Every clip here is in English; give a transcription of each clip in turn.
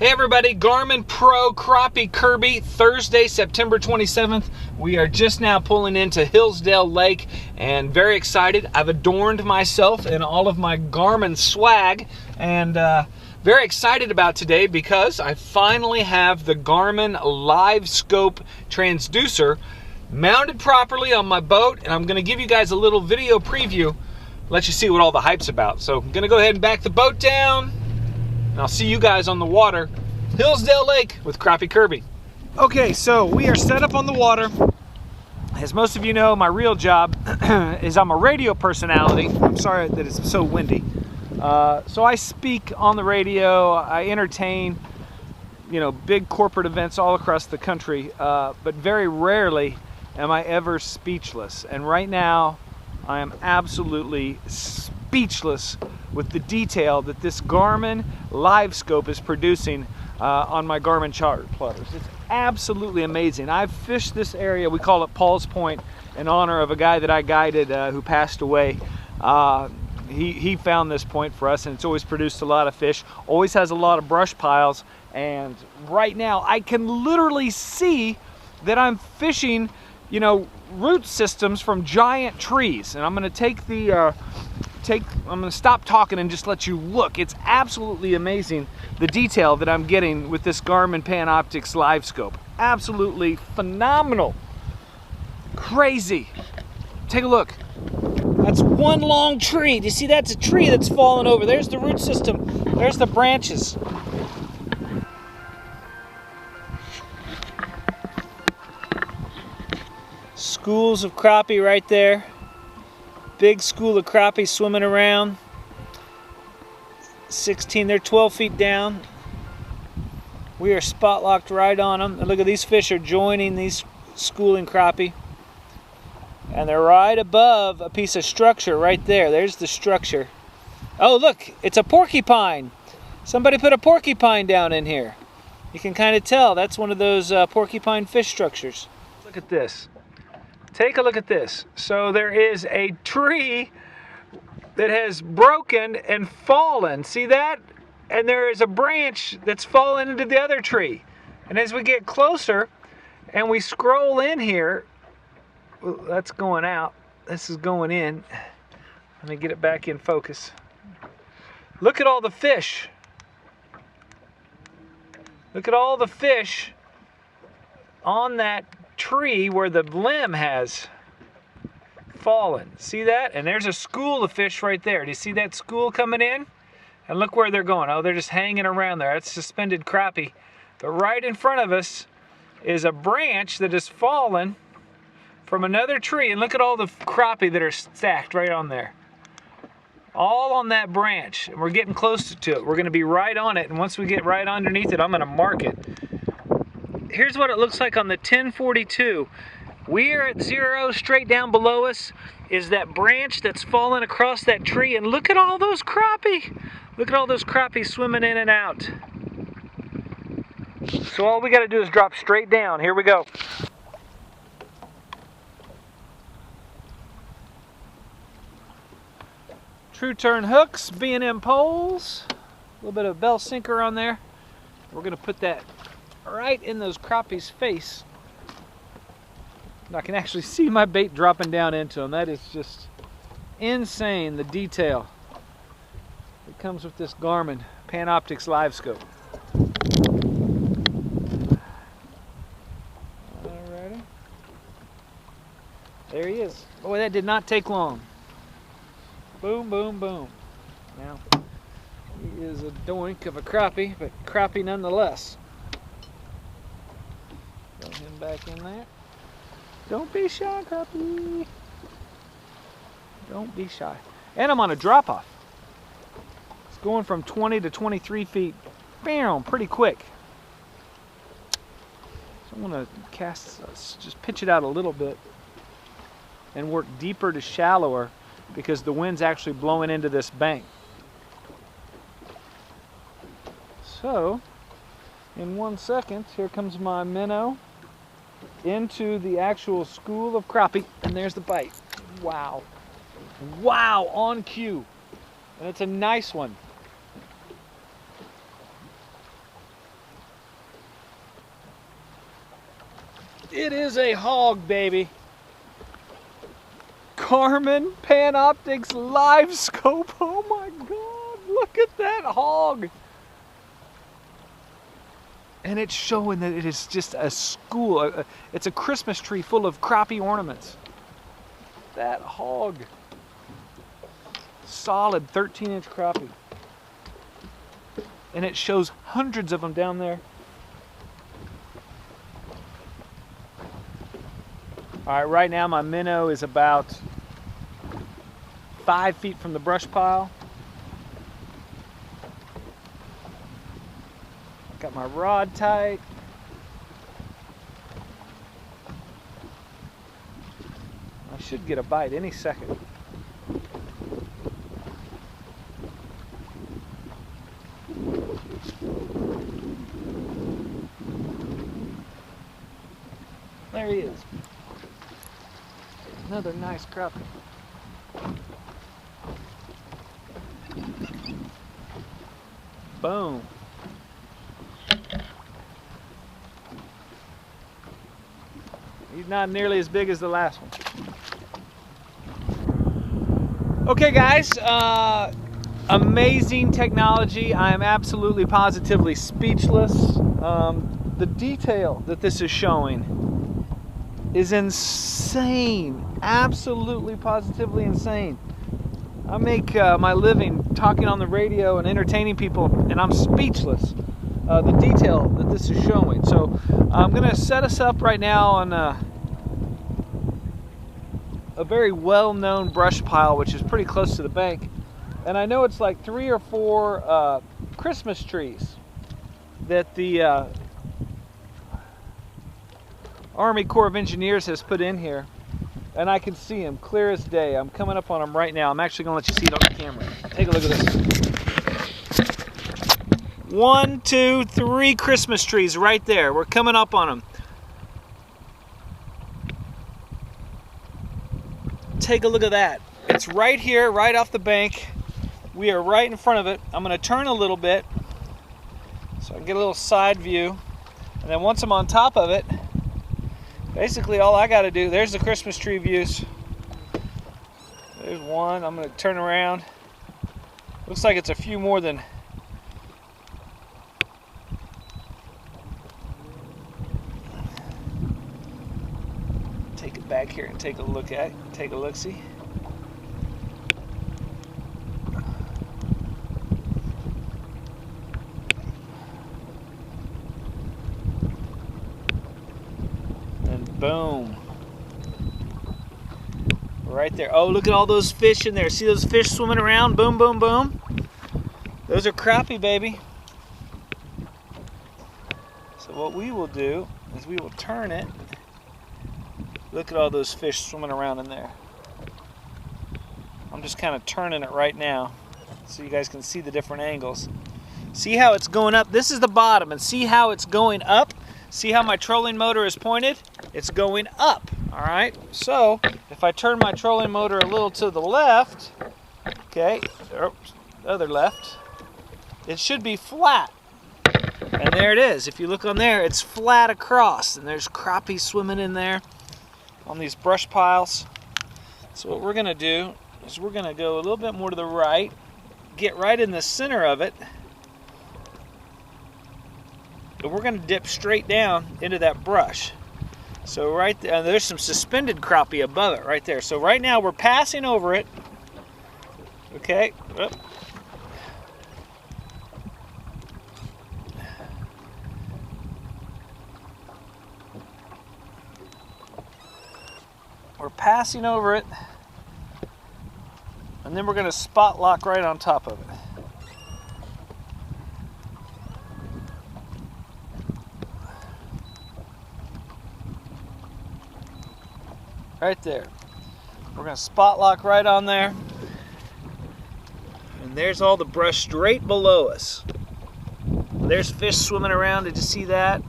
Hey everybody, Garmin Pro Crappie Kirby, Thursday, September 27th. We are just now pulling into Hillsdale Lake and very excited. I've adorned myself in all of my Garmin swag and very excited about today because I finally have the Garmin LiveScope transducer mounted properly on my boat, and I'm going to give you guys a little video preview, let you see what all the hype's about. So I'm going to go ahead and back the boat down. And I'll see you guys on the water, Hillsdale Lake with Crappie Kirby. Okay, so we are set up on the water. As most of you know, my real job is I'm a radio personality. I'm sorry that it's so windy. So I speak on the radio, I entertain, big corporate events all across the country, but very rarely am I ever speechless. And right now, I am absolutely speechless with the detail that this Garmin LiveScope is producing on my Garmin chart plotters. It's absolutely amazing. I've fished this area, we call it Paul's Point, in honor of a guy that I guided who passed away. He found this point for us, and it's always produced a lot of fish, always has a lot of brush piles, and right now I can literally see that I'm fishing, root systems from giant trees. And I'm going to take the I'm going to stop talking and just let you look. It's absolutely amazing the detail that I'm getting with this Garmin Panoptix LiveScope. Absolutely phenomenal. Crazy. Take a look. That's one long tree. Do you see that's a tree that's fallen over? There's the root system. There's the branches. Schools of crappie right there. Big school of crappie swimming around. 16, they're 12 feet down. We are spot locked right on them. And look at these fish are joining these schooling crappie. And they're right above a piece of structure right there. There's the structure. Oh look, it's a porcupine. Somebody put a porcupine down in here. You can kind of tell that's one of those porcupine fish structures. Look at this. Take a look at this. So there is a tree that has broken and fallen. See that? And there is a branch that's fallen into the other tree. And as we get closer and we scroll in here, well, that's going out. This is going in. Let me get it back in focus. Look at all the fish. Look at all the fish on that tree where the limb has fallen. See that? And there's a school of fish right there. Do you see that school coming in? And look where they're going. Oh, they're just hanging around there. That's suspended crappie. But right in front of us is a branch that has fallen from another tree. And look at all the crappie that are stacked right on there. All on that branch. And we're getting close to it. We're going to be right on it. And once we get right underneath it, I'm going to mark it. Here's what it looks like on the 1042. We are at 0. Straight down below us is that branch that's fallen across that tree. And look at all those crappie. Look at all those crappie swimming in and out. So all we got to do is drop straight down. Here we go. True turn hooks, B&M poles. A little bit of bell sinker on there. We're going to put that right in those crappie's face. I can actually see my bait dropping down into them. That is just insane, the detail that comes with this Garmin Panoptix LiveScope. Alrighty. There he is. Boy, that did not take long. Boom, boom, boom. Now, he is a doink of a crappie, but crappie nonetheless. Throw him back in there. Don't be shy, crappie. Don't be shy. And I'm on a drop-off. It's going from 20 to 23 feet. Bam, pretty quick. So I'm going to just pitch it out a little bit and work deeper to shallower because the wind's actually blowing into this bank. So, in 1 second, here comes my minnow into the actual school of crappie, and there's the bite. Wow. Wow, on cue. And it's a nice one. It is a hog, baby. Garmin Panoptix LiveScope. Oh my God, look at that hog. And it's showing that it is just a school. It's a Christmas tree full of crappie ornaments. That hog. Solid 13-inch crappie. And it shows hundreds of them down there. All right, right now my minnow is about 5 feet from the brush pile. Got my rod tight. I should get a bite any second. There he is. Another nice crappie. Boom. He's not nearly as big as the last one. Okay guys, amazing technology. I am absolutely positively speechless. The detail that this is showing is insane. Absolutely positively insane. I make my living talking on the radio and entertaining people, and I'm speechless. The detail that this is showing. So I'm going to set us up right now on a very well-known brush pile, which is pretty close to the bank. And I know it's like 3 or 4 Christmas trees that the Army Corps of Engineers has put in here. And I can see them clear as day. I'm coming up on them right now. I'm actually going to let you see it on the camera. Take a look at this. 1, 2, 3 Christmas trees right there. We're coming up on them. Take a look at that. It's right here, right off the bank. We are right in front of it. I'm going to turn a little bit so I can get a little side view. And then once I'm on top of it, basically all I got to do, there's the Christmas tree views. There's one. I'm going to turn around. Looks like it's a few more than... Take it back here and take a look at it. Take a look-see. And boom. Right there. Oh, look at all those fish in there. See those fish swimming around? Boom, boom, boom. Those are crappie, baby. So what we will do is we will turn it. Look at all those fish swimming around in there. I'm just kind of turning it right now so you guys can see the different angles. See how it's going up? This is the bottom, and see how it's going up? See how my trolling motor is pointed? It's going up, all right? So if I turn my trolling motor a little to the left, okay, oops, the other left, it should be flat. And there it is. If you look on there, it's flat across, and there's crappie swimming in there on these brush piles. So what we're going to do is we're going to go a little bit more to the right, get right in the center of it, and we're going to dip straight down into that brush. So right there, there's some suspended crappie above it right there. So right now we're passing over it. Okay. Oop. We're passing over it, and then we're going to spot lock right on top of it. Right there. We're going to spot lock right on there. And there's all the brush straight below us. There's fish swimming around. Did you see that?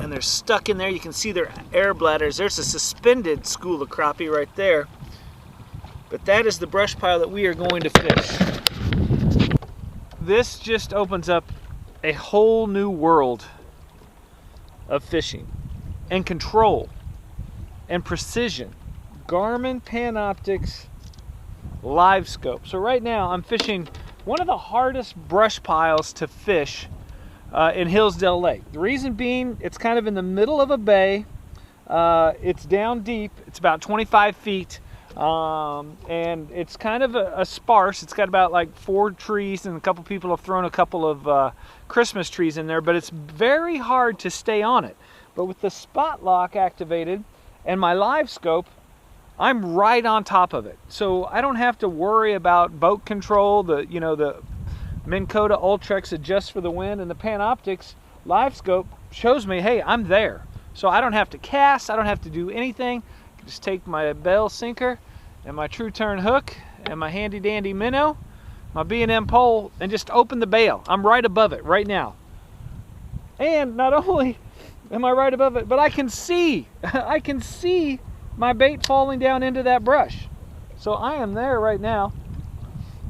And they're stuck in there. You can see their air bladders. There's a suspended school of crappie right there. But that is the brush pile that we are going to fish. This just opens up a whole new world of fishing. and control and precision. Garmin Panoptix LiveScope. So right now I'm fishing one of the hardest brush piles to fish in Hillsdale Lake. The reason being, it's kind of in the middle of a bay. It's down deep. It's about 25 feet. And it's kind of a sparse. It's got about like 4 trees, and a couple people have thrown a couple of Christmas trees in there, but it's very hard to stay on it. But with the spot lock activated and my LiveScope, I'm right on top of it. So I don't have to worry about boat control. The Minn Kota Ultrex adjusts for the wind, and the Panoptix LiveScope shows me, hey, I'm there. So I don't have to cast, I don't have to do anything. I can just take my bell sinker and my True Turn hook and my handy dandy minnow, my B&M pole, and just open the bail. I'm right above it right now. And not only am I right above it, but I can see my bait falling down into that brush. So I am there right now.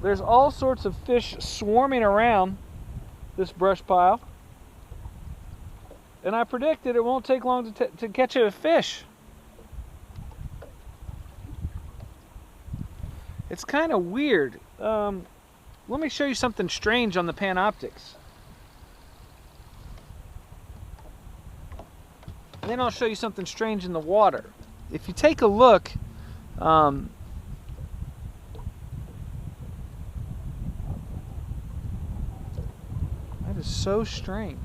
There's all sorts of fish swarming around this brush pile. And I predicted it won't take long to catch a fish. It's kind of weird. Let me show you something strange on the Panoptix. And then I'll show you something strange in the water. If you take a look, that is so strange.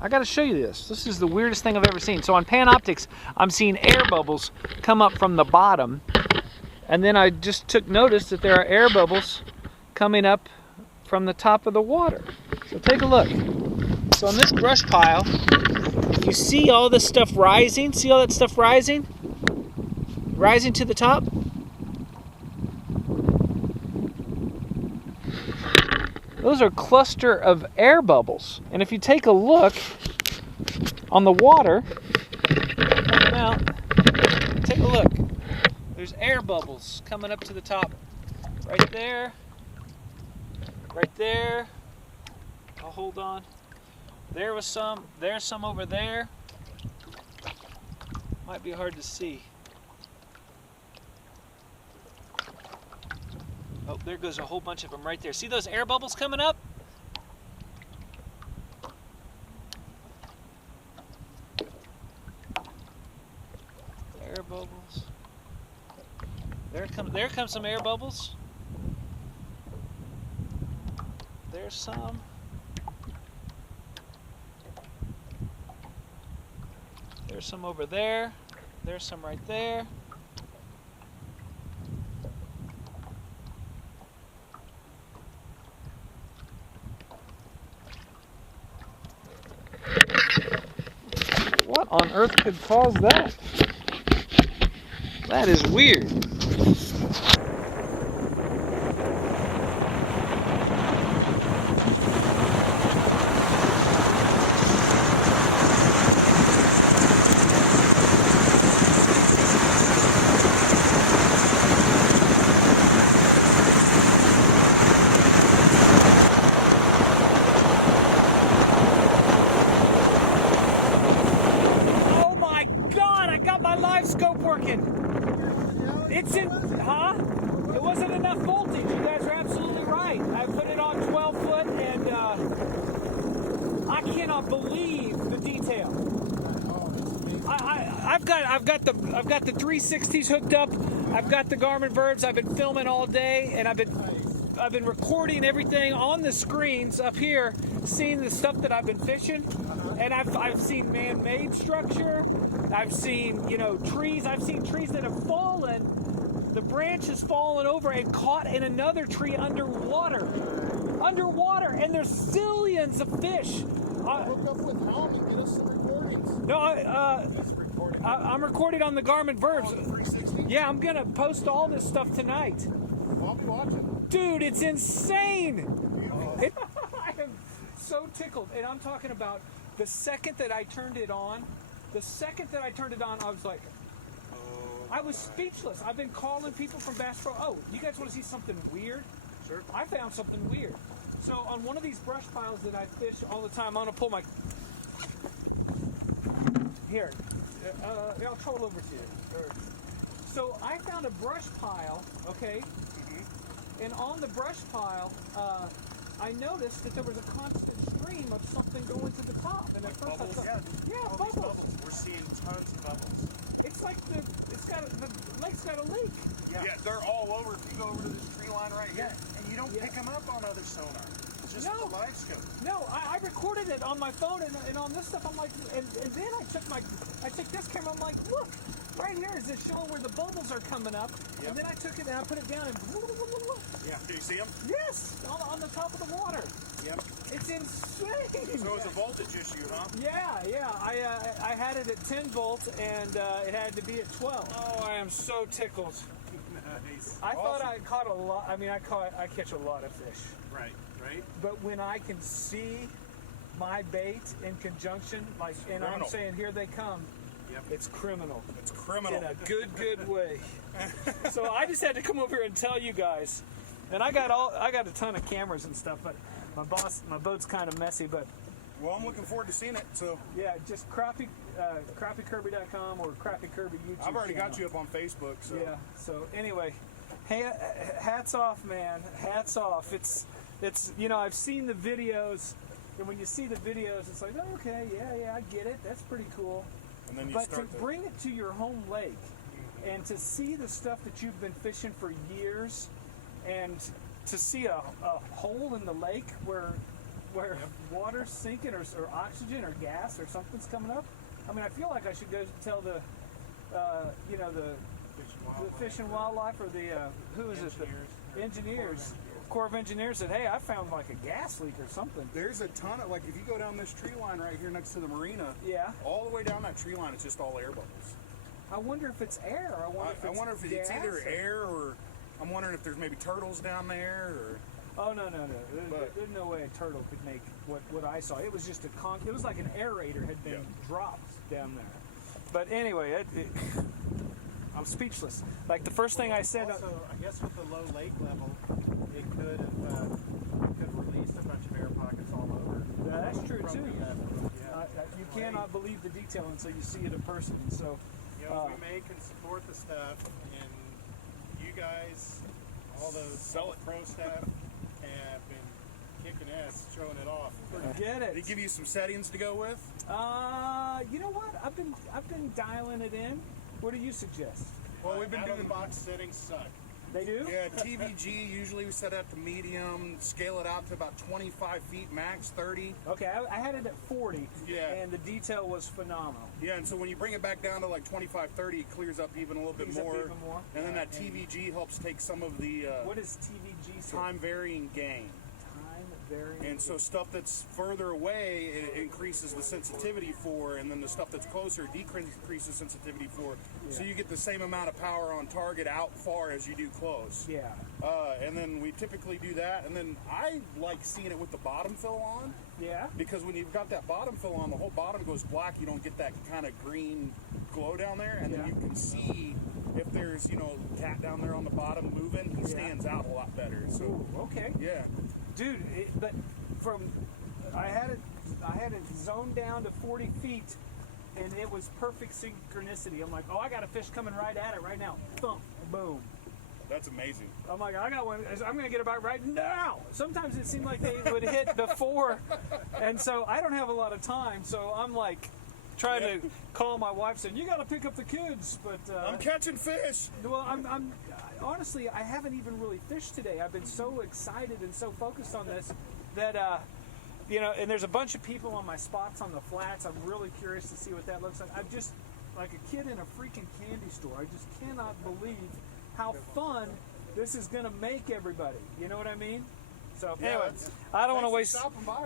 I got to show you this. This is the weirdest thing I've ever seen. So on Panoptix, I'm seeing air bubbles come up from the bottom, and then I just took notice that there are air bubbles coming up from the top of the water. So take a look. So on this brush pile, you see all this stuff rising? See all that stuff rising? Rising to the top? Those are a cluster of air bubbles. And if you take a look on the water, now, take a look. There's air bubbles coming up to the top. Right there. Right there. I'll hold on. There was some. There's some over there. Might be hard to see. Oh, there goes a whole bunch of them right there. See those air bubbles coming up? Air bubbles. There comes some air bubbles. There's some. There's some over there. There's some right there. What on earth could cause that? That is weird. LiveScope working. It's in, huh? It wasn't enough voltage. You guys are absolutely right. I put it on 12 foot, and I cannot believe the detail. I've got the 360s hooked up. I've got the Garmin Verbs. I've been filming all day, and I've been recording everything on the screens up here, seeing the stuff that I've been fishing. And I've seen man-made structure. I've seen, trees. I've seen trees that have fallen. The branch has fallen over and caught in another tree underwater. And there's zillions of fish. Hook up with Helm and get us some recordings. No, I'm recording on the Garmin Verbs. On the 360? Yeah, I'm gonna post all this stuff tonight. I'll be watching. Dude, it's insane. I am so tickled, and I'm talking about the second that I turned it on. I was like, I was speechless. I've been calling people from Bass Pro. Oh, you guys want to see something weird? Sure. I found something weird. So on one of these brush piles that I fish all the time, I'm gonna pull my. Here, I'll troll over to you. So I found a brush pile, okay, and on the brush pile, I noticed that there was a constant stream of something going to the top. And at first bubbles? I thought, yeah, all bubbles. these bubbles. We're seeing tons of bubbles. It's like the lake's got a leak. Yeah, they're all over. If you go over to this tree line right here, and you don't Yeah. pick them up on other sonar. Just No. the LiveScope. No, I recorded it on my phone, and on this stuff, I'm like, and then I took this camera, I'm like, look, right here is it showing where the bubbles are coming up, Yep. and then I took it and I put it down, and Yeah. Do you see them? yes, on the top of the water. Yep. It's insane. So it's a voltage issue, huh? Yeah. I had it at 10 volts, and it had to be at 12. Oh, I am so tickled. Nice. I thought I caught a lot. I mean, I catch a lot of fish. Right. But when I can see my bait in conjunction, like, and I'm criminal. saying, here they come, Yep. it's criminal. It's criminal. In a good way. So I just had to come over here and tell you guys. And I got a ton of cameras and stuff, but my boat's kind of messy, but Well, I'm looking forward to seeing it. So yeah, just crappie.com or Crappie Kirby YouTube. I've already channel. got you up on Facebook. So Yeah. So anyway, hey, hats off, man. Hats off. It's I've seen the videos, and when you see the videos, it's like, oh, okay, yeah, I get it. That's pretty cool. and then you But to start to bring it to your home lake, and to see the stuff that you've been fishing for years, and to see a hole in the lake where water's sinking or oxygen or gas or something's coming up. I mean, I feel like I should go tell the Fish and Wildlife or the who is it? The Engineers, Corps of Engineers said, hey, I found like a gas leak or something. There's a ton of, like, if you go down this tree line right here next to the marina, Yeah. all the way down that tree line, it's just all air bubbles. I wonder if it's air. I wonder if it's it's gas either or- air or I'm wondering if there's maybe turtles down there or. Oh no! But- There's no way a turtle could make what I saw. It was just it was like an aerator had been dropped down there. But anyway, I'm speechless. Like the first thing I said. Also, I guess with the low lake level, it could release a bunch of air pockets all over. That's true From too. the, You cannot believe the detail until you see it in person. So, you know, if we make and support the stuff, and you guys, all those pro staff, have been kicking ass, showing it off. forget They it. give you some settings to go with. You know what? I've been dialing it in. What do you suggest? Well, we've been doing box settings suck. They do? Yeah, TVG usually we set it to medium, scale it out to about 25 feet max, 30. Okay, I had it at 40. Yeah. And the detail was phenomenal. Yeah, and so when you bring it back down to like 25, 30, it clears up even a little bit Clears up more. even more. And then that And- TVG helps take some of the What is TVG? time varying gain. Time varying. And so stuff that's further away, it increases the sensitivity for, and then the stuff that's closer decreases sensitivity for. So you get the same amount of power on target out far as you do close. Yeah. And then we typically do that. And then I like seeing it with the bottom fill on, Yeah. because when you've got that bottom fill on, the whole bottom goes black. You don't get that kind of green glow down there. And then Yeah. you can see if there's, cat down there on the bottom moving, he stands out a lot better. So, Ooh, okay. yeah. Dude, but I had it zoned down to 40 feet, and it was perfect synchronicity. I'm like, oh, I got a fish coming right at it right now. Thump, boom. That's amazing. I'm like, I got one. I'm going to get about right now. Sometimes it seemed like they would hit before, and so I don't have a lot of time. So I'm like trying to call my wife, saying, "You got to pick up the kids." But I'm catching fish. well, I'm honestly, I haven't even really fished today. I've been so excited and so focused on this that and there's a bunch of people on my spots on the flats. I'm really curious to see what that looks like. I'm just like a kid in a freaking candy store. I just cannot believe how fun this is going to make everybody. You know what I mean? So anyway, I don't want to waste.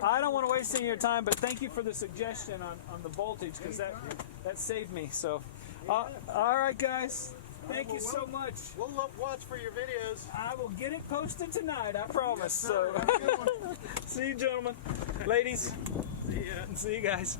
I don't want to waste any of your time, but thank you for the suggestion on the voltage, because that saved me. So, all right, guys. Thank you so much. We'll watch for your videos. I will get it posted tonight. I promise. So, see you, gentlemen, ladies. See you guys.